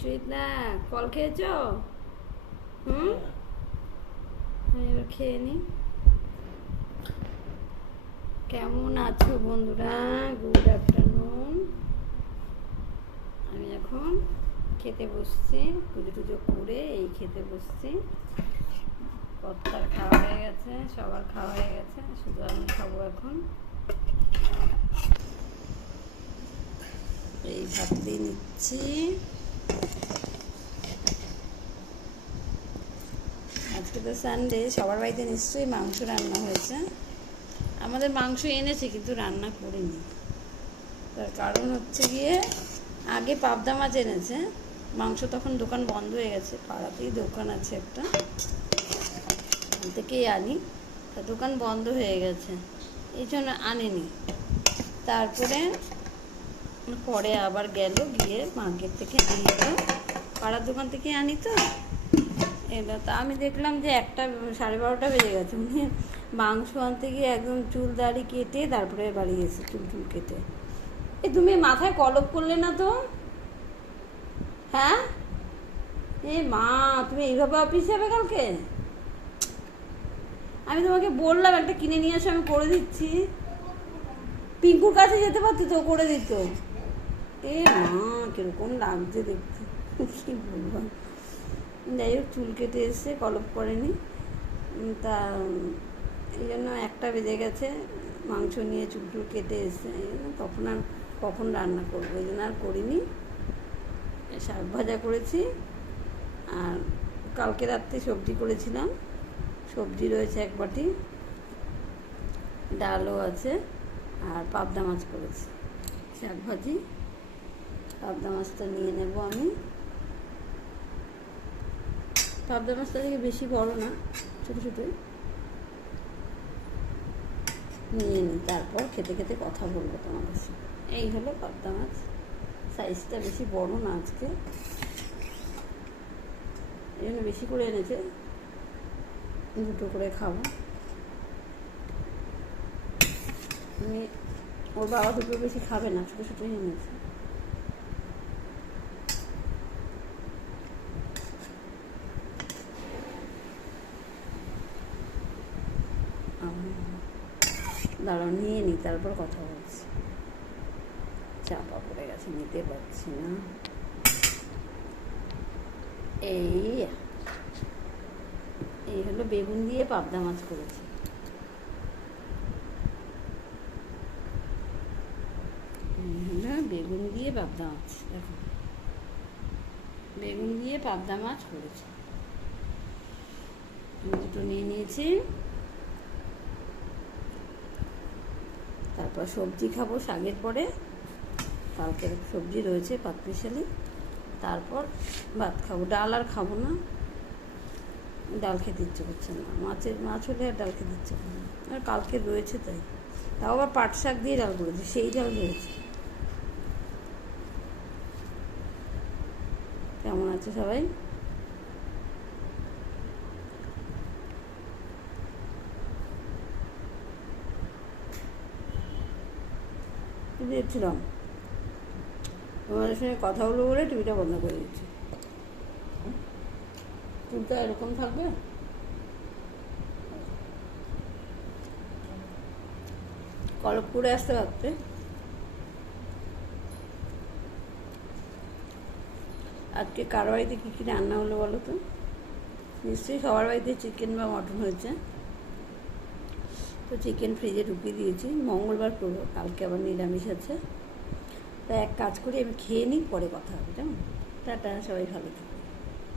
Sweet না call খেয়েছ? হুম, আমি এবার খেয়ে নি। কেমন আছো বন্ধুরা? Good afternoon. আমি এখন খেতে বসছি, পুজো টুজো করে এই খেতে বসছি। কর্তার খাওয়া হয়ে গেছে, সবার খাওয়া হয়ে গেছে, শুধু আমি খাবো এখন। এই ভাত দিয়ে নিচ্ছি। আজকে তো সানডে, সবার বাড়িতে নিশ্চয়ই মাংস রান্না হয়েছে। আমাদের মাংস এনেছে কিন্তু রান্না করিনি। তার কারণ হচ্ছে গিয়ে আগে পাবদা মাছ এনেছে, মাংস তখন দোকান বন্ধ হয়ে গেছে। পাড়াতেই দোকান আছে একটা, ওখান থেকেই আনি। তা দোকান বন্ধ হয়ে গেছে, এই জন্য আনেনি। তারপরে পরে আবার গেল, গিয়ে মার্কেট থেকে নিয়ে এলো। পাড়ার দোকান থেকে আনি তো এলো। তা আমি দেখলাম যে 1:30 বেজে গেছে। উনি মাংস আনতে গিয়ে একদম চুল দাড়ি কেটে তারপরে বাড়ি গেছে, চুল কেটে। তুমি মাথায় কলপ করলে না তো? হ্যাঁ, এ মা, তুমি এইভাবে অফিস যাবে কালকে? আমি তোমাকে বললাম একটা কিনে নিয়ে আসো, আমি করে দিচ্ছি। পিঙ্কুর কাছে যেতে পারতি তো, করে দিত। এ মা, কিরকম লাগছে দেখতে, কি বলবো। যাই হোক, চুল কেটে এসে কলপ করেনি। তা এই জন্য 1টা বেজে গেছে। মাংস নিয়ে চুল কেটে এসে এই জন্য কখন রান্না করবো, এই জন্য আর করিনি। শাক ভাজা করেছি, আর কালকে রাত্রে সবজি করেছিলাম। সবজি রয়েছে 1 বাটি, ডালও আছে, আর পাবদা মাছ করেছি। শাক ভাজি, পাবদা মাছটা নিয়ে নেব আমি। পাবদা মাছটা থেকে বেশি বড় না, ছোটো ছোটোই নিয়ে নিই। তারপর খেতে খেতে কথা বলবো তোমাদের সাথে। এই হলো পাবদা মাছ, সাইজটা বেশি বড় না আজকে, এই জন্য বেশি করে এনেছে, 2টো করে খাবো। আমি, ওর বাবা 2টো বেশি খাবে না, ছোটো ছোটোই এনেছে। দাঁড়াও, নিয়ে নিই, তারপর কথা বলছি। চাপা পড়ে গেছে, নিতে পারছি না। এই হলো বেগুন দিয়ে পাবদা মাছ করেছি। বেগুন দিয়ে পাবদা মাছ, দেখো, বেগুন দিয়ে পাবদা মাছ করেছি। 2টো নিয়ে নিয়েছি। তারপর সবজি খাবো শাকের পরে, কালকের সবজি রয়েছে পাতমিশালি। তারপর ভাত খাবো, ডাল আর খাবো না, ডাল খেতে ইচ্ছে করছে না। মাছ হলে আর ডাল খেতে ইচ্ছে করে না, আর কালকে রয়েছে তাই। তাও আবার পাট শাক দিয়ে ডাল করেছি, সেই ডাল রয়েছে। কেমন আছে সবাই? দিয়েছিলাম তোমাদের সঙ্গে কথা বলবো বলে টিভিটা বন্ধ করে দিচ্ছি। চুলটা এরকম থাকবে। কলপ করে আসতে পারতে। আজকে কার বাড়িতে কী কী রান্না হলো বলো তো? নিশ্চয়ই সবার বাড়িতে চিকেন বা মটন হয়েছে। তো চিকেন ফ্রিজে ঢুকিয়ে দিয়েছি, মঙ্গলবার করবো, কালকে আবার নিরামিষ আছে। তা এক কাজ করি, আমি খেয়ে নিই, পরে কথা হবে। কেমন? টাটা, সবাই ভালো থাকো।